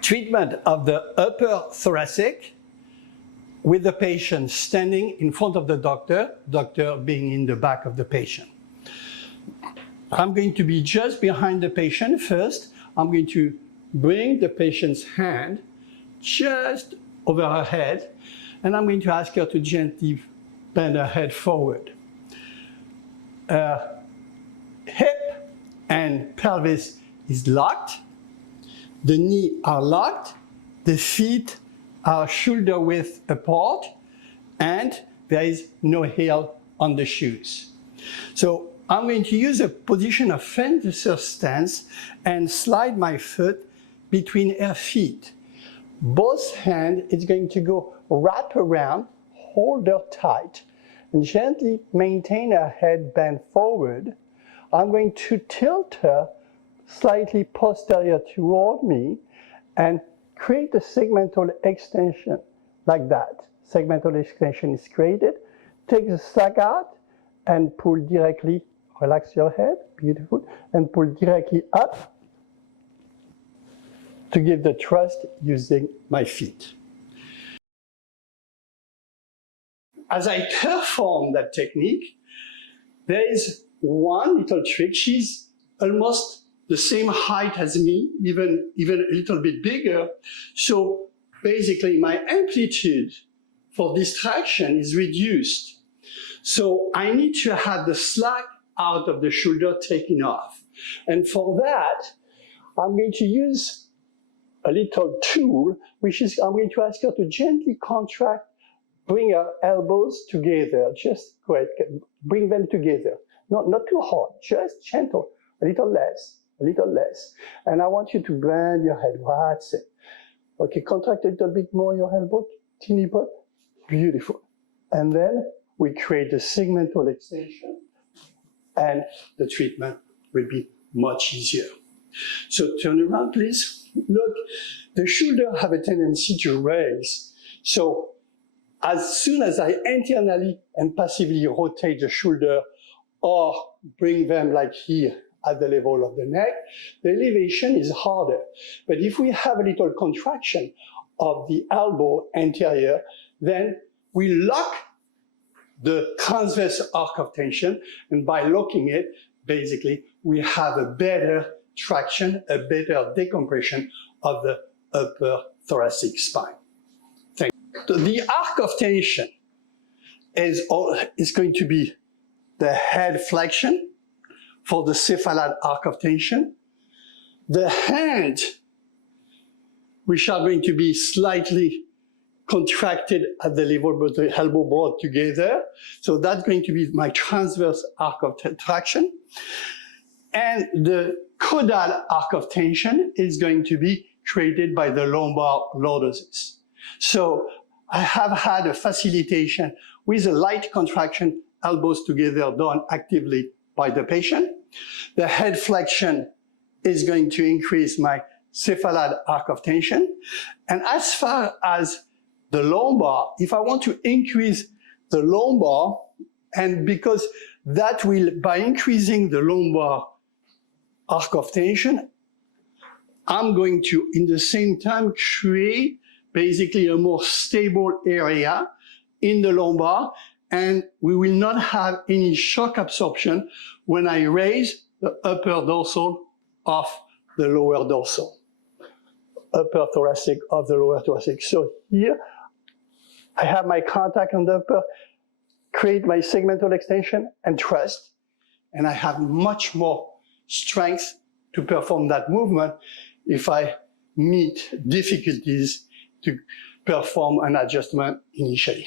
Treatment of the upper thoracic with the patient standing in front of the doctor being in the back of the patient. I'm going to be just behind the patient first. I'm going to bring the patient's hand just over her head, and I'm going to ask her to gently bend her head forward. Hip and pelvis is locked. The knees are locked. The feet are shoulder width apart, and there is no heel on the shoes. So I'm going to use a position of fencer stance and slide my foot between her feet. Both hands is going to go wrap around, hold her tight, and gently maintain her head bent forward. I'm going to tilt her slightly posterior toward me and create a segmental extension like that. Segmental extension is created. Take the slack out and pull directly, relax your head, beautiful, and pull directly up to give the thrust using my feet. As I perform that technique, there is one little trick. She's almost the same height as me, even a little bit bigger. So basically my amplitude for distraction is reduced. So I need to have the slack out of the shoulder taken off. And for that, I'm going to use a little tool, which is I'm going to ask her to gently contract, bring her elbows together, just go ahead, bring them together. Not too hard, just gentle, a little less. And I want you to bend your head, that's it. Okay, contract a little bit more your elbow, teeny bit, beautiful. And then we create a segmental extension and the treatment will be much easier. So turn around, please. Look, the shoulder have a tendency to raise. So as soon as I internally and passively rotate the shoulder or bring them like here at the level of the neck, the elevation is harder. But if we have a little contraction of the elbow anterior, then we lock the transverse arc of tension, and by locking it, basically, we have a better traction, a better decompression of the upper thoracic spine. Thank you. The arc of tension is going to be the head flexion for the cephalad arc of tension. The hand, which are going to be slightly contracted at the level of the elbow brought together. So that's going to be my transverse arc of traction. And the caudal arc of tension is going to be created by the lumbar lordosis. So I have had a facilitation with a light contraction, elbows together, done actively by the patient. The head flexion is going to increase my cephalad arc of tension. And as far as the lumbar, if I want to increase the lumbar, and because that will, by increasing the lumbar arc of tension, I'm going to, in the same time, create basically a more stable area in the lumbar, and we will not have any shock absorption when I raise the upper dorsal of the lower dorsal, upper thoracic of the lower thoracic. So here, I have my contact on the upper, create my segmental extension and thrust, and I have much more strength to perform that movement if I meet difficulties to perform an adjustment initially.